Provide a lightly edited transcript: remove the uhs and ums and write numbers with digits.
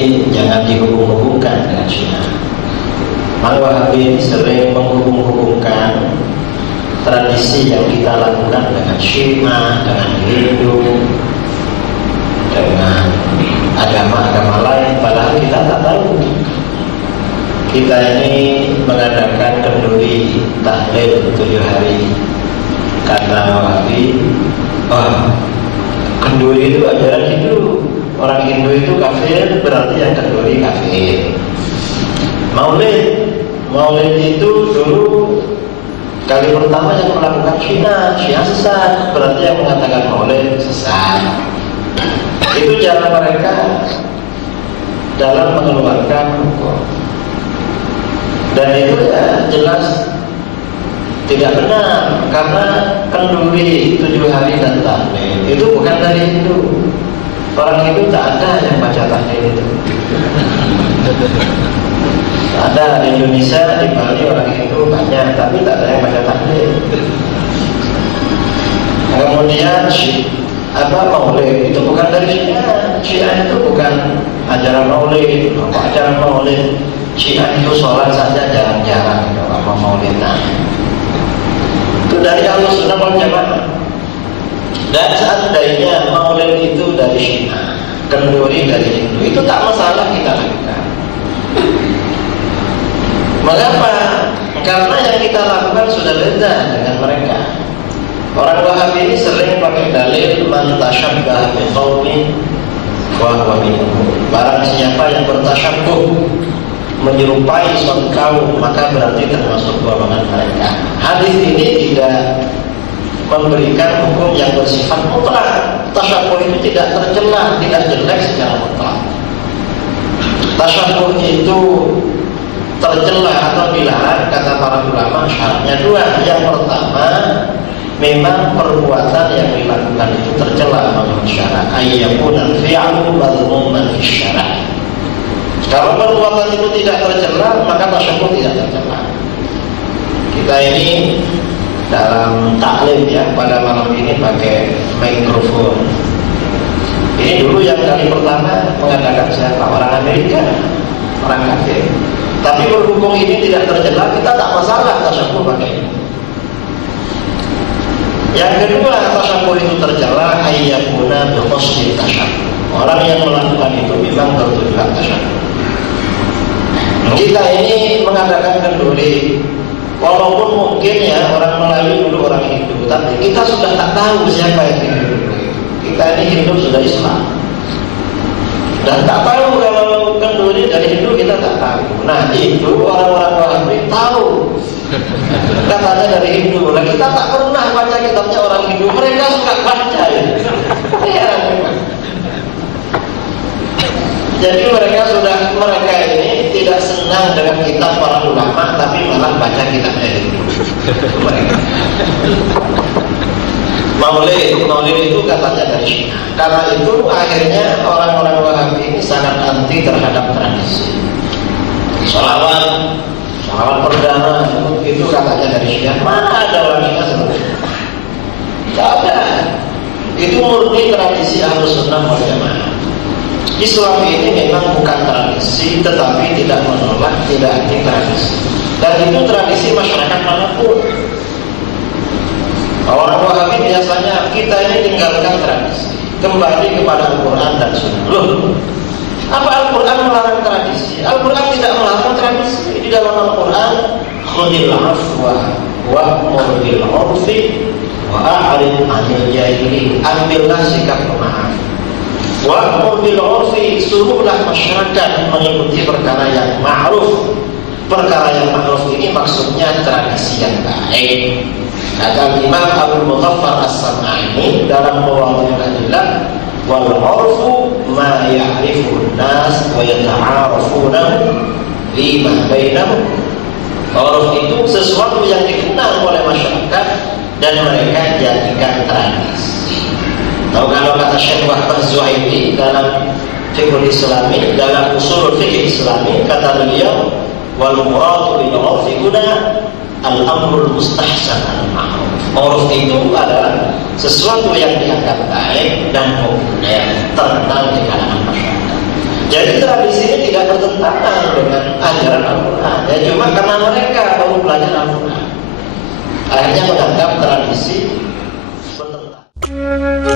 Tapi jangan dihubung-hubungkan dengan Syiah. Mang Wahabi sering menghubung-hubungkan tradisi yang kita lakukan dengan Syiah, dengan Hindu, dengan agama-agama lain. Padahal kita tak tahu. Kita ini mengadakan kenduri tahlil 7 hari. Kata Wahabi, kenduri itu ajaran Hindu. Orang Hindu itu kafir, berarti yang kenduri kafir. Maulid itu dulu kali pertama yang melakukan Syiah sesat, berarti yang mengatakan maulid sesat. Itu cara mereka dalam mengeluarkan hukum. Dan itu ya jelas tidak benar, karena kenduri 7 hari dan tahlil itu bukan dari Hindu. Orang Hindu tak ada yang baca tahlil itu. Ada di Indonesia, di Bali orang Hindu banyak, tapi tak ada yang baca tahlil. Kemudian maulid itu bukan dari Syiah. Syiah itu bukan ajaran maulid. Ajaran maulid Syiah itu sholat saja jarang-jarang, apa maulidan. Itu dari Ahlussunnah wal Jamaah. Dan seandainya maulid itu dari Syiah, kenduri dari Hindu, itu tak masalah kita lakukan. Mengapa? Karena yang kita lakukan sudah beda dengan mereka. Orang Wahabi ini sering pakai dalil man tashabbaha biqaumin fa huwa minhum. Barang siapa yang bertasyabbuh menyerupai suatu kaum, maka berarti termasuk golongan mereka. Hadis ini tidak memberikan hukum yang bersifat mutlak. Tasyabbuh itu tidak tercela, tidak jelek secara mutlak. Tasyabbuh itu tercela atau dilarang, kata para ulama, syaratnya 2. Yang pertama, memang perbuatan yang dilakukan itu tercela menurut syara. Ayyakuna fi'lu madhmuman fi syara. Kalau perbuatan itu tidak tercela, maka tasyabbuh tidak tercela. Kita ini dalam taklim ya, pada malam ini pakai mikrofon. Ini dulu yang kali pertama mengadakan siapa? Orang Amerika, orang kafir. Tapi berhubung ini tidak tercela, kita tak masalah tasyabbuh pakai ini. Yang kedua, tasyabbuh itu tercela ayyakuna bi qasdi tasyabbuh. Orang yang melakukan itu memang bertujuan tasyabbuh. Kita ini mengadakan kenduri, walaupun mungkin ya orang Melayu dulu orang Hindu, tapi kita sudah tak tahu siapa yang Hindu dulu. Kita ini Hindu sudah Islam, dan tak tahu kalau kenduri dari Hindu, kita tak tahu. Nah itu orang-orang Wahabi tahu katanya dari Hindu. Nah kita tak pernah baca kitabnya orang Hindu, mereka suka baca ya. Jadi mereka ini tidak senang dengan kitab para ulama, tapi malah baca kitabnya Hindu. Mereka Maulid itu katanya dari Syiah. Karena itu akhirnya orang-orang Wahabi ini sangat anti terhadap tradisi. Sholawat perdana itu katanya dari Syiah. Mana ada orang Syiah seperti itu? Tidak ada. Itu murni tradisi Ahlussunnah wal Jamaah. Islam ini memang bukan tradisi, tetapi tidak menolak, tidak anti tradisi. Dan itu tradisi masyarakat manapun. Orang Wahabi biasanya kita ini tinggalkan tradisi, kembali kepada Al-Quran dan Sunnah. Loh, apa Al-Quran melarang tradisi? Al-Quran tidak melarang tradisi. Di dalam Al-Quran, khudil afwa wa'mur bil 'urfi wa a'rid 'anil jahilin. Ambillah sikap pemaaf. Wa'mur bil 'urfi, suruhlah masyarakat mengikuti perkara yang ma'ruf. Perkara yang ma'ruf ini maksudnya tradisi yang baik. Kata Imam Abu Mughaffar As-Sam'ani dalam Mawadhi'ul Adillah, wal 'urfu ma ya'rifu an-nas wa yata'arafuna lima bainahum. 'Urf itu sesuatu yang dikenal oleh masyarakat dan mereka jadikan tradisi. Tahu kalau kata Syekh Wahbah Zuhaili dalam Fiqhul Islami, dalam Ushul Fiqh Islami, kata beliau, wal muradu bil 'urfi huna al-amrul mustahsan al-ma'ruf. 'Urf itu adalah sesuatu yang dianggap baik dan populer, terkenal di kalangan masyarakat. Jadi tradisi ini tidak bertentangan dengan ajaran Al-Quran. Ya cuma karena mereka baru belajar Al-Quran, akhirnya menganggap tradisi bertentangan.